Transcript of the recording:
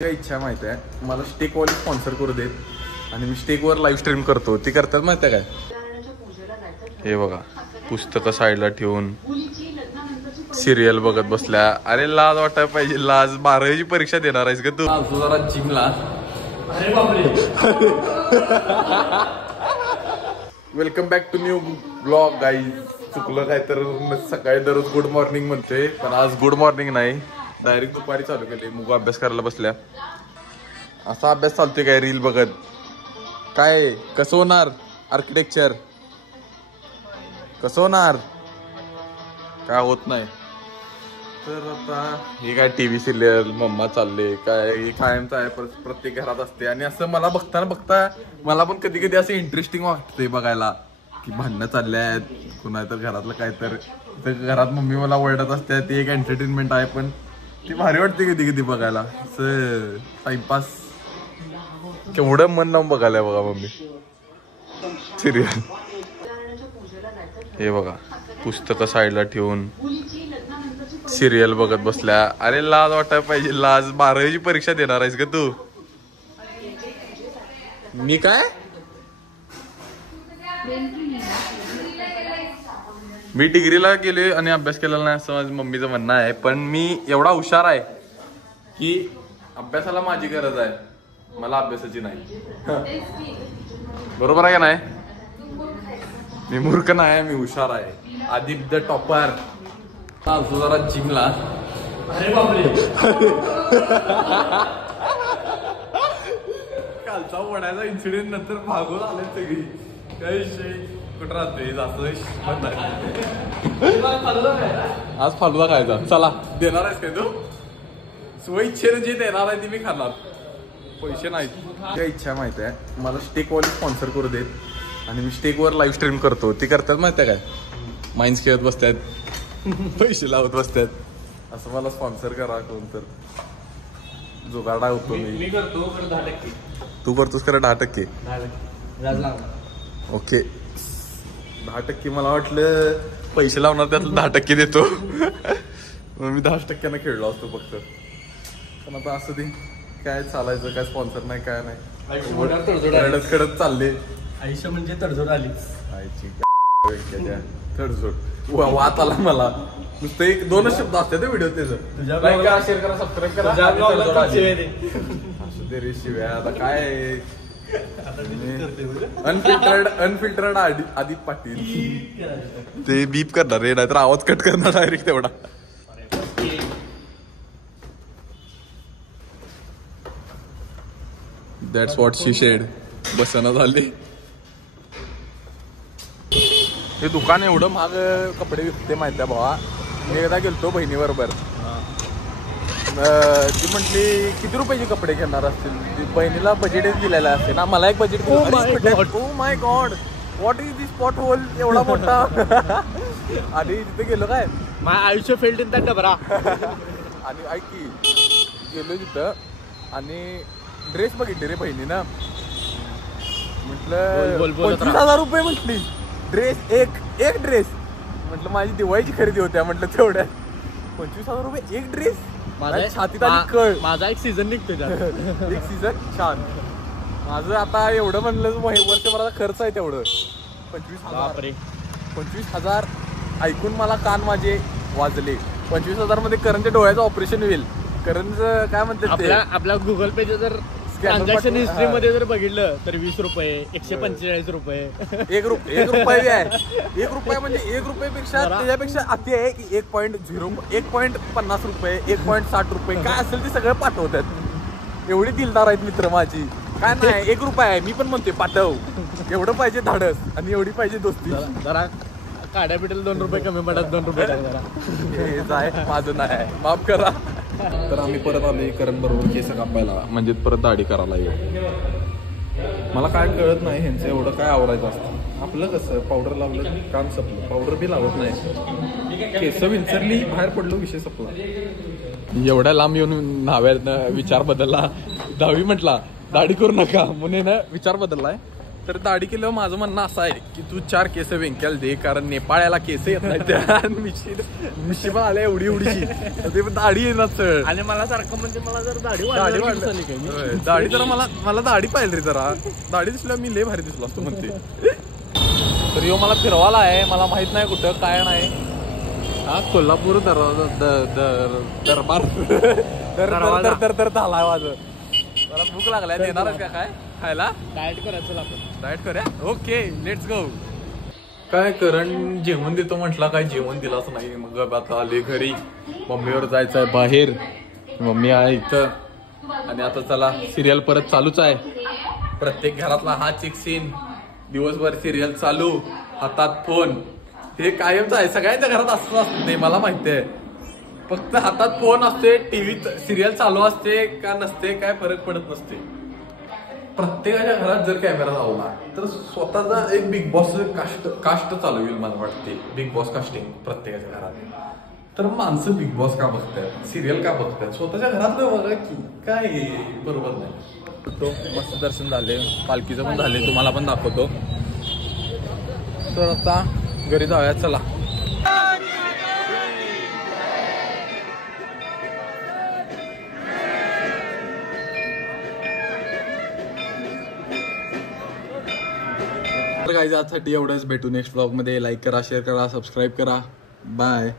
काय इच्छा माहिती आहे मला स्टेकवाले स्पॉन्सर करू देत आणि मी स्टेकवर लाईव्ह स्ट्रीम करतो. ती करतात माहिती आहे काय? हे बघा पुस्तकं साईडला ठेवून सिरियल बघत बसल्या. अरे लाज वाटायला पाहिजे, लाज. 12वीची परीक्षा देणार आहेस का तू? जरा जिमला. Welcome back to new blog guys. चुकलं काय तर सकाळी दररोज गुड मॉर्निंग म्हणतोय, पण आज गुड मॉर्निंग नाही, डायरेक्ट दुपारी चालू केले. मुग अभ्यास करायला बसल्या. असा अभ्यास चालतोय काय रील बघत? काय कसं होणार आर्किटेक्चर? कसं होणार? काय होत नाही. तर आता हे काय टीव्ही सिरियल मम्मा चालले काय, हे कायमचं आहे, प्रत्येक घरात असते. आणि असं मला बघता मला पण कधी कधी असं इंटरेस्टिंग वाटते बघायला की भांडणं चालल्यात कुणा तर घरातलं काय तर घरात मम्मी मला ओरडत असते. ती एक एंटरटेनमेंट आहे, पण ती भारी वाटते कधी कधी बघायला. असं टाइमपास केवढं मन लावून बघायला बघा मम्मी सिरियल. हे बघा पुस्तकं साईडला ठेवून सिरियल बघत बसल्या. अरे लाज वाटायला पाहिजे, लाज. 12वीची परीक्षा देणार आहेस का तू? मी काय मी डिग्रीला गेले आणि अभ्यास केलेला नाही असं माझ्या मम्मीचं म्हणणं आहे. पण मी एवढा हुशार आहे की अभ्यासाला माझी गरज आहे, मला अभ्यासाची नाही. बरोबर आहे का नाही? मी मूर्ख नाही, मी हुशार आहे. Adip the topper. जरा जिमला. अरे बापरे. कालचा वडायचा इन्सिडेंट नंतर भागून आले सगळी. काय विषय कुठं राहते जास्त. आज फालुदा खायचा. चला देणार आहेस काय तू? स्वइच्छेने जे देणार आहे ती मी खाणार, पैसे नाहीत. काय इच्छा माहिती आहे मला स्टेकवाले स्पॉन्सर करू देत आणि मी स्टेकवर लाईव्ह स्ट्रीम करतो. ती करतात माहिती आहे काय? माइन्स खेळत बसतात, पैसे लावत बसतात. असं मला स्पॉन्सर करा कोण तर. जुगाडा होतो मी करतो. 10% तू करतोस खरं. 10% ओके. 10% मला वाटलं पैसे लावणार त्यातलं 10% देतो. मग मी 10% खेळलो असतो फक्त. पण आता असं ते काय चालायचं, काय स्पॉन्सर नाही काय नाही, खडत चालले. आयुष्य म्हणजे तडजोड आली. तडजोड वात आला मला. नुसतं 1-2 शब्द असतात व्हिडिओ त्याचं. शेअर करा, सबस्क्राईब करा. असू दे रे शिव्या. आता काय अनफिल्टर्ड आदित पाटील ते बीप करणार रे, नाहीतर आवाज कट करणार डायरेक्ट तेवढा. That's what she said. बसना झाली. हे दुकान एवढं महाग कपडे विकते माहिती आहे भावा. मी एकदा गेलतो बहिणी बरोबर. ती म्हटली किती रुपयाचे कपडे घेणार असतील. बहिणीला बजेटच दिलेला असते ना. मला एक budget. Oh my God, what is this spot hole एवढा मोठा. आणि तिथे गेलो काय, माझं आयुष्य फेल्ड इन दॅट डबरा. आणि ऐक की गेलो तिथं आणि ड्रेस बघितले रे बहिणीनं. म्हटलं 25,000 रुपये म्हटली ड्रेस. एक ड्रेस. म्हटलं माझी दिवाळीची खरेदी होत्या म्हटलं तेवढ्या. 25,000 रुपये एक ड्रेस. छातीत आली कळ. माझा एक सीझन निघतोय त्यात. एक सीझन छान. माझं आता एवढं म्हणलं वर्षभराचा खर्च आहे तेवढं. 25,000. 25,000 ऐकून मला कान माझे वाजले. 25,000 मध्ये करणच्या डोळ्याचं ऑपरेशन होईल. करणचं काय म्हणतात आपल्या गुगल पे जर ट्रान्झॅक्शन हिस्ट्री मध्ये जर बघितलं तर 20 रुपये, 145 रुपये. 1 रुपये आहे. 1 रुपये म्हणजे 1 रुपयापेक्षा त्याच्यापेक्षा अति आहे की 1.50 रुपये, 1.60 रुपये काय असेल ते सगळं पाठवतात. एवढी दिलदार आहेत मित्र माझी. काय नाही 1 रुपया आहे. मी पण म्हणते पाठव. एवढं पाहिजे धाडस आणि एवढी पाहिजे दोस्ती. जरा काड्या पिटेल 2 रुपये कमी पडत. 2 रुपये जरा माझं नाही, माफ करा. तर आम्ही परत आलोय करण बरोबर केस कापायला, म्हणजे परत दाढी करायला येऊ. मला काय कळत नाही ह्यांचं एवढं काय आवरायचं असतं. आपलं कसं पावडर लावलं काम संपलं. पावडर बी लावत नाही. केस विंचरली बाहेर पडलो विषय संपला. एवढ्या लांब येऊन न्हाव्यानं विचार बदलला. 10वी म्हटला दाढी करू नका म्हणून ना विचार बदललाय. तर दाढी केल्यावर माझं म्हणणं असं आहे की तू 4 केस वेंक्याला दे, कारण नेपाळ्याला केस येत नाही त्या मिशी पण आल्या एवढी एवढीची, ते दाढी येणार सर. आणि मला सारखं म्हणजे मला जर दाढी दाढी वाढली काय मी वाढली दाढी जरा मला दाढी पाहिजे रे जरा. दाढी दिसल्यावर मी लय भारी दिसलो असतो म्हणते. तर यो मला फिरवाला आहे, मला माहित नाही कुठं काय नाही. हा कोल्हापूर दरबार तर झालाय माझं. मला भूक लागलाय, देणार का काय खायला? डाएट करायचं आपण. डाएट करूया. Okay let's go. काय करण जेवण देतो म्हटला, काय जेवण दिलाच नाही. मग आता आले घरी, मम्मीवर जायचंय बाहेर, मम्मी आहे इथं. आणि आता चला सिरियल परत चालूच आहे. प्रत्येक घरातला हाच एक सीन, दिवसभर सिरियल चालू, हातात फोन. हे कायमच आहे सगळ्यांच्या घरात, असंच असतं ते मला माहिती आहे. फक्त हातात फोन असते, टीव्हीत सिरियल चालू असते का नसते काय फरक पडत नसते. प्रत्येकाच्या घरात जर कॅमेरा लावला तर स्वतःचा एक बिग बॉस कास्ट चालू होईल मला वाटते. बिग बॉस कास्टिंग प्रत्येकाच्या घरात. तर माणसं बिग बॉस का बघतात, सिरियल का बघतात, स्वतःच्या घरातलं बघा की काय बरोबर नाही. मस्त दर्शन झाले, पालखीचं पण झाले, तुम्हाला पण दाखवतो. तर आता घरी जाऊया चला. तर गाईज आजसाठी एवढंच. भेटू नेक्स्ट ब्लॉग मध्ये. लाईक करा, शेअर करा, सबस्क्राईब करा. बाय.